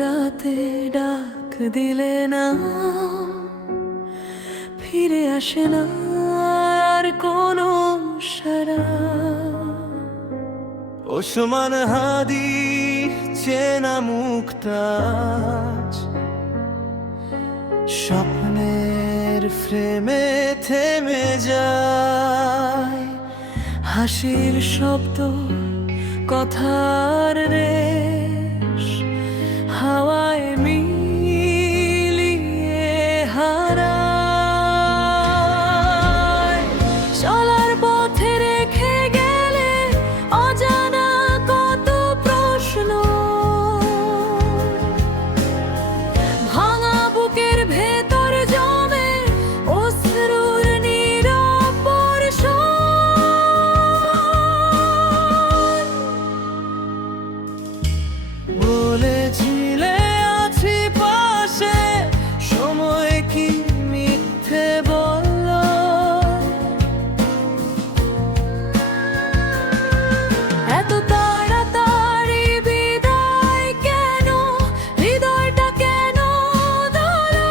রাতে ডাক দিলে না, ফিরে আসে না আর কোনো সারা। ওসমান হাদি চেনা মুক্তাজ স্বপ্নের ফ্রেমে থেমে যায়। হাসির শব্দ, কথার রেশ, হাওয়ায় মিলিয়ে হারায়। চলার পথে রেখে গেলে অজানা কত প্রশ্ন, ভাঙা বুকের ভেতর জমে অশ্রুর নীরব বর্ষণ। বলেছিলে আছি পাশে, সময় কি মিথ্যে বলল? এত তাড়াতাড়ি বিদায় কেন, হৃদয়টা কেন দোলা?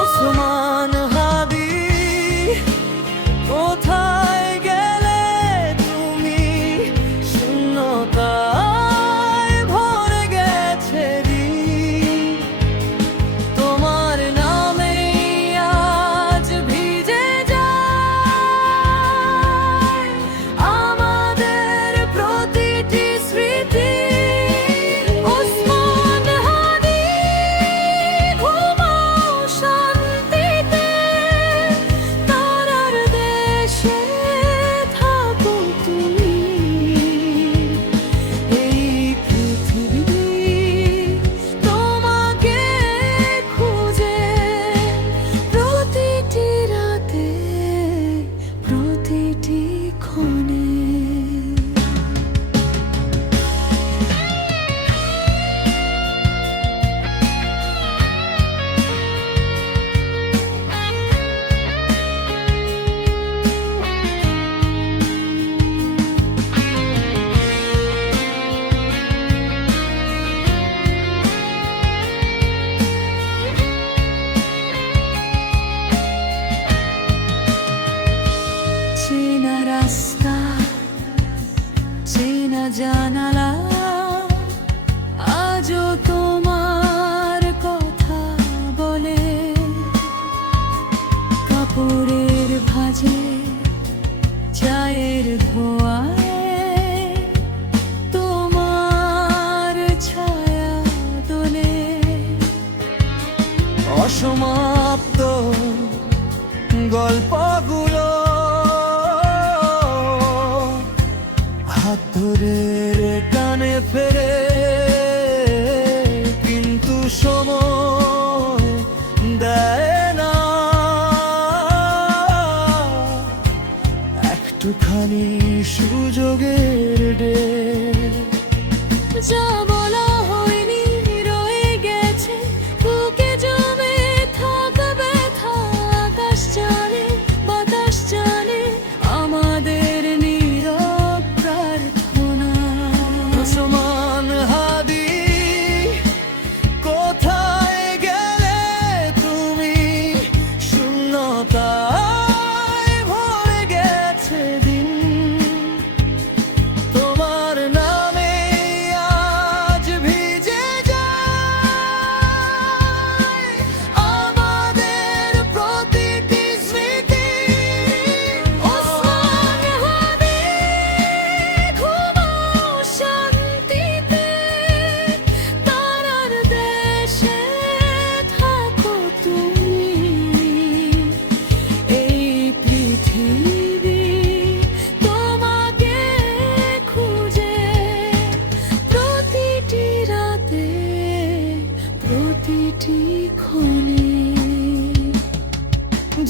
ওসমান হাদি কোথায় গেলে তুমি? শূন্যতায় ভরে গেছে দিন, তোমার নামে আজ ভিজে যায় আমাদের প্রতিটি স্মৃতি। ওসমান হাদি, ঘুমাও শান্তিতে, তারার দেশে থাকো তুমি। এই পৃথিবী তোমাকে খুঁজে প্রতিটি রাতে, প্রতিটি ক্ষণে। চেনা রাস্তা, চেনা জানালা, আজও তোমার কথা বলে। কাপড়ের ভাঁজে, চায়ের ধোঁয়ায় তোমার ছায়া দোলে। অসমাপ্ত গল্পগুলো হাত ধরে কানে ফেরে, কিন্তু সময় দেয় না একটুখানি সুযোগের ডের। যা বলা হয়নি রয়ে গেছে বুকে জমে থাকা ব্যথা। আকাশ জানে, বাতাস জানে আমাদের নীরব প্রার্থনা। ওসমান হাদি কোথায় গেলে তুমি? শূন্যতায় ভরে গেছে দিন, তোমার নামে আজ ভিজে যায় আমাদের প্রতিটি স্মৃতি। ওসমান হাদি, ঘুমাও শান্তিতে, তারার দেশে থাকো তুমি। এই পৃথিবী তোমাকে খুঁজে প্রতিটি রাতে, প্রতিটি ক্ষণে।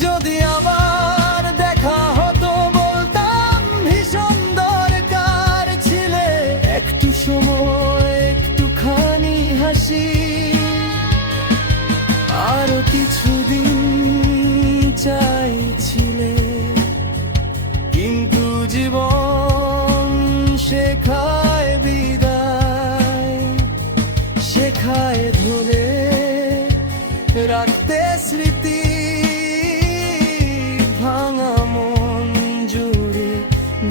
যদি আবার দেখা হতো বলতাম ভীষণ দরকার ছিলে। একটু সময়, একটুখানি হাসি, আরো কিছুদিন চাইছিলে, কিন্তু জীবন শেখায় খায় ধরে রাখতে স্মৃতি ভাঙা মন জুড়ে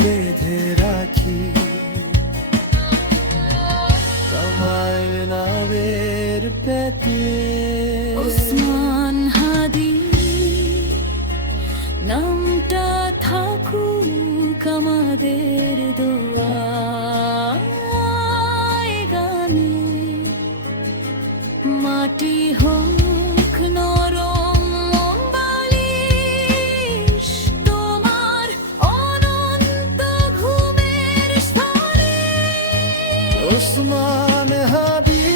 বেঁধে রাখি কামায় নাবের পেটে ওসমান হাদি নামটা থাকুক আমাদের দোয়ায় গানে মাটি হোক নরম বালিশ তোমার অনন্ত ঘুমের স্থানে ওসমান হাদি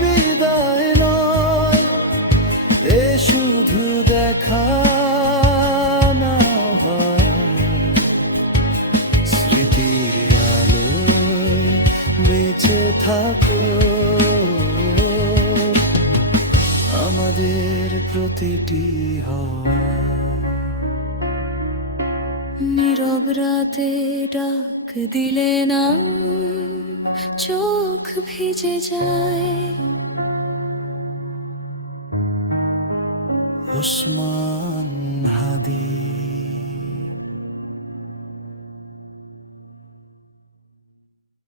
বিদায় নয় এ শুধু দেখা না হয় স্মৃতির আলোয় বেঁচে থাকো আমাদের প্রতিটি হওয়া নীরব রাতে ডাক দিলে না চোখ ভিজে যায় ওসমান হাদি।